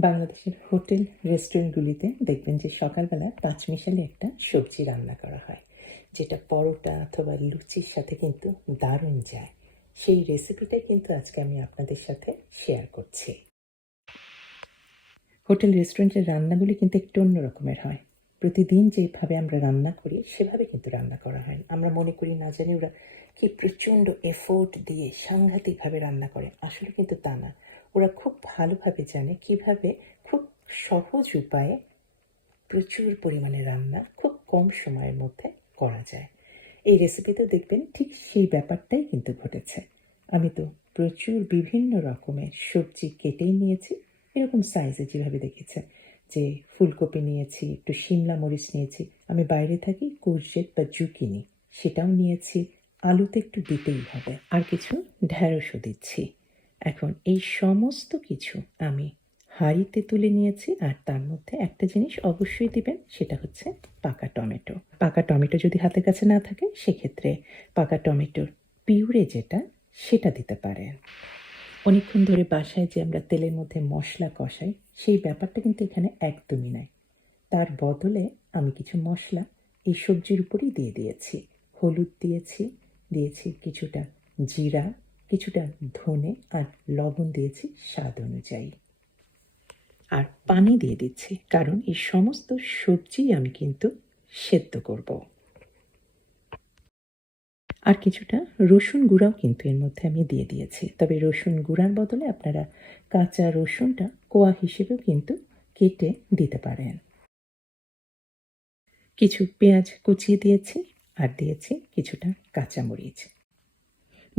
বাংলাদেশের হোটেল, রেস্টুরেন্টগুলিতে দেখবেন যে সকালবেলা পাঁচমিশালি একটা সবজি রান্না করা হয়, যেটা পরোটা অথবা লুচির সাথে কিন্তু দারুণ যায়। সেই রেসিপিটাই কিন্তু আজকে আমি আপনাদের সাথে শেয়ার করছি। হোটেল, রেস্টুরেন্টের রান্নাগুলি কিন্তু একটু অন্য রকমের হয়। প্রতিদিন যেভাবে আমরা রান্না করি, সেভাবে কিন্তু রান্না করা হয়। আমরা মনে করি, না জানি ওরা কি প্রচণ্ড এফোর্ট দিয়ে সাংঘাতিকভাবে রান্না করে। আসলে কিন্তু তা না। ওরা খুব ভালোভাবে জানে কীভাবে খুব সহজ উপায়ে প্রচুর পরিমাণে রান্না খুব কম সময়ের মধ্যে করা যায়। এই রেসিপিতে দেখবেন ঠিক সেই ব্যাপারটাই কিন্তু ঘটেছে। আমি তো প্রচুর বিভিন্ন রকমের সবজি কেটেই নিয়েছি, এরকম সাইজে যেভাবে দেখেছেন যে ফুলকপি নিয়েছি, একটু শিমলা মরিচ নিয়েছি, আমি বাইরে থাকি কোর্জেট বা জুকিনি সেটাও নিয়েছি, আলুতে একটু দিতেই হবে, আর কিছু ঢ্যাঁড়সও দিচ্ছি। এখন এই সমস্ত কিছু আমি হাঁড়িতে তুলে নিয়েছি আর তার মধ্যে একটা জিনিস অবশ্যই দিবেন, সেটা হচ্ছে পাকা টমেটো। পাকা টমেটো যদি হাতের কাছে না থাকে, সেক্ষেত্রে পাকা টমেটোর পিউরে যেটা, সেটা দিতে পারেন। অনেকক্ষণ ধরে বাসায় যে আমরা তেলের মধ্যে মশলা কষাই, সেই ব্যাপারটা কিন্তু এখানে একদমই নাই। তার বদলে আমি কিছু মশলা এই সবজির উপরেই দিয়ে দিয়েছি। হলুদ দিয়েছি দিয়েছি কিছুটা জিরা কিছুটা ধনে আর লবণ দিয়েছি স্বাদ অনুযায়ী। আর পানি দিয়ে দিচ্ছি, কারণ এই সমস্ত সবজি আমি কিন্তু সেদ্ধ করব। আর কিছুটা রসুন গুঁড়াও কিন্তু এর মধ্যে আমি দিয়ে দিয়েছি। তবে রসুন গুঁড়ার বদলে আপনারা কাঁচা রসুনটা কোয়া হিসেবেও কিন্তু কেটে দিতে পারেন। কিছু পেঁয়াজ কুচিয়ে দিয়েছি, আর দিয়েছি কিছুটা কাঁচামরিচ।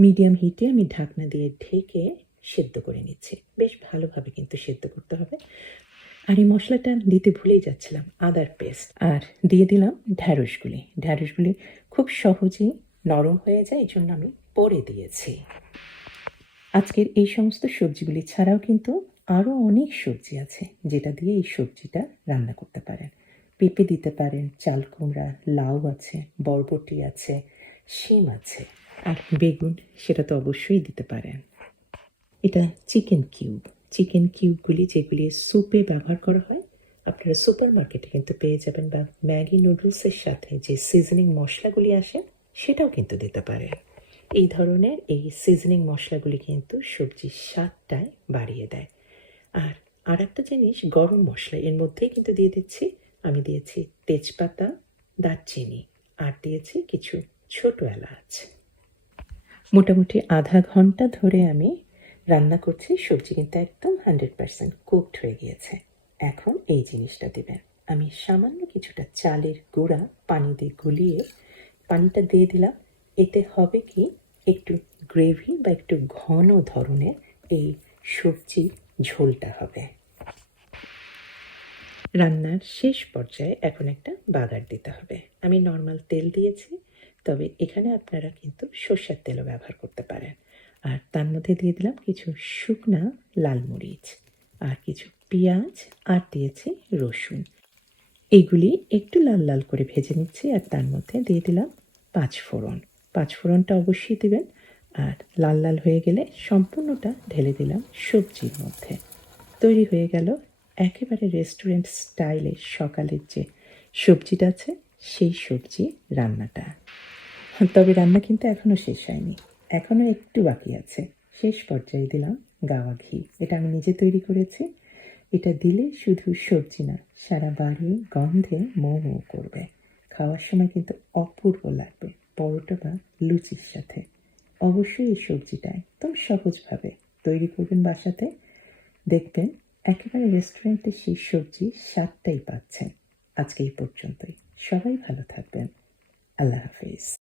মিডিয়াম হিটে আমি ঢাকনা দিয়ে ঢেকে সেদ্ধ করে নিচ্ছি। বেশ ভালোভাবে কিন্তু সেদ্ধ করতে হবে। আর এই মশলাটা দিতে ভুলেই যাচ্ছিলাম, আদার পেস্ট। আর দিয়ে দিলাম ঢ্যাঁড়সগুলি ঢ্যাঁড়সগুলি খুব সহজেই নরম হয়ে যায় এই জন্য আমি পরে দিয়েছি। আজকের এই সমস্ত সবজিগুলি ছাড়াও কিন্তু আরও অনেক সবজি আছে, যেটা দিয়ে এই সবজিটা রান্না করতে পারেন। পেঁপে দিতে পারেন, চাল কুমড়া, লাউ আছে, বরবটি আছে, শিম আছে। আর বেগুন সেটা তো অবশ্যই দিতে পারেন। এটা চিকেন কিউব। চিকেন কিউবগুলি যেগুলি স্যুপে ব্যবহার করা হয়, আপনারা সুপার মার্কেটে কিন্তু পেয়ে যাবেন বা ম্যাগি নুডলসের সাথে যে সিজনিং মশলাগুলি আসে, সেটাও কিন্তু দিতে পারেন এই ধরনের এই সিজনিং মশলাগুলি কিন্তু সবজির স্বাদটায় বাড়িয়ে দেয়। আর আর একটা জিনিস, গরম মশলা, এর মধ্যেই কিন্তু দিয়ে দিচ্ছি। আমি দিয়েছি তেজপাতা, দারচিনি, আর দিয়েছি কিছু ছোট এলাচ। মোটামুটি আধা ঘণ্টা ধরে আমি রান্না করছি, সবজি কিন্তু একদম হান্ড্রেড পার্সেন্ট কুকড হয়ে গিয়েছে। এখন এই জিনিসটা দেবেন। আমি সামান্য কিছুটা চালের গুঁড়া পানি দিয়ে গুলিয়ে পানিটা দিয়ে দিলাম। এতে হবে কি, একটু গ্রেভি বা একটু ঘন ধরনের এই সবজি ঝোলটা হবে। রান্নার শেষ পর্যায়ে এখন একটা বাগার দিতে হবে। আমি নর্মাল তেল দিয়েছি তবে এখানে আপনারা কিন্তু সর্ষের তেলও ব্যবহার করতে পারেন। আর তার মধ্যে দিয়ে দিলাম কিছু শুকনা লাল মরিচ আর কিছু পেঁয়াজ আর দিয়েছি রসুন। এইগুলি একটু লাল লাল করে ভেজে নিচ্ছি আর তার মধ্যে দিয়ে দিলাম পাঁচ ফোড়ন। পাঁচ ফোড়নটা অবশ্যই দিবেন আর লাল লাল হয়ে গেলে সম্পূর্ণটা ঢেলে দিলাম সবজির মধ্যে। তৈরি হয়ে গেল একেবারে রেস্টুরেন্ট স্টাইলে সকালের যে সবজিটা আছে, সেই সবজি রান্নাটা। তবে রান্না কিন্তু এখনও শেষ হয়নি। এখনও একটু বাকি আছে। শেষ পর্যায়ে দিলাম গাওয়া ঘি। এটা আমি নিজে তৈরি করেছি। এটা দিলে শুধু সবজি না, সারা বাড়ি গন্ধে মো মো করবে। খাওয়ার সময় কিন্তু অপূর্ব লাগবে, পরোটা বা লুচির সাথে। অবশ্যই এই সবজিটা একদম সহজভাবে তৈরি করবেন বাসাতে। দেখবেন একেবারে রেস্টুরেন্টে সেই সবজি স্বাদটাই পাচ্ছেন। আজকে এই পর্যন্তই। সবাই ভালো থাকবেন। আল্লাহ হাফিজ।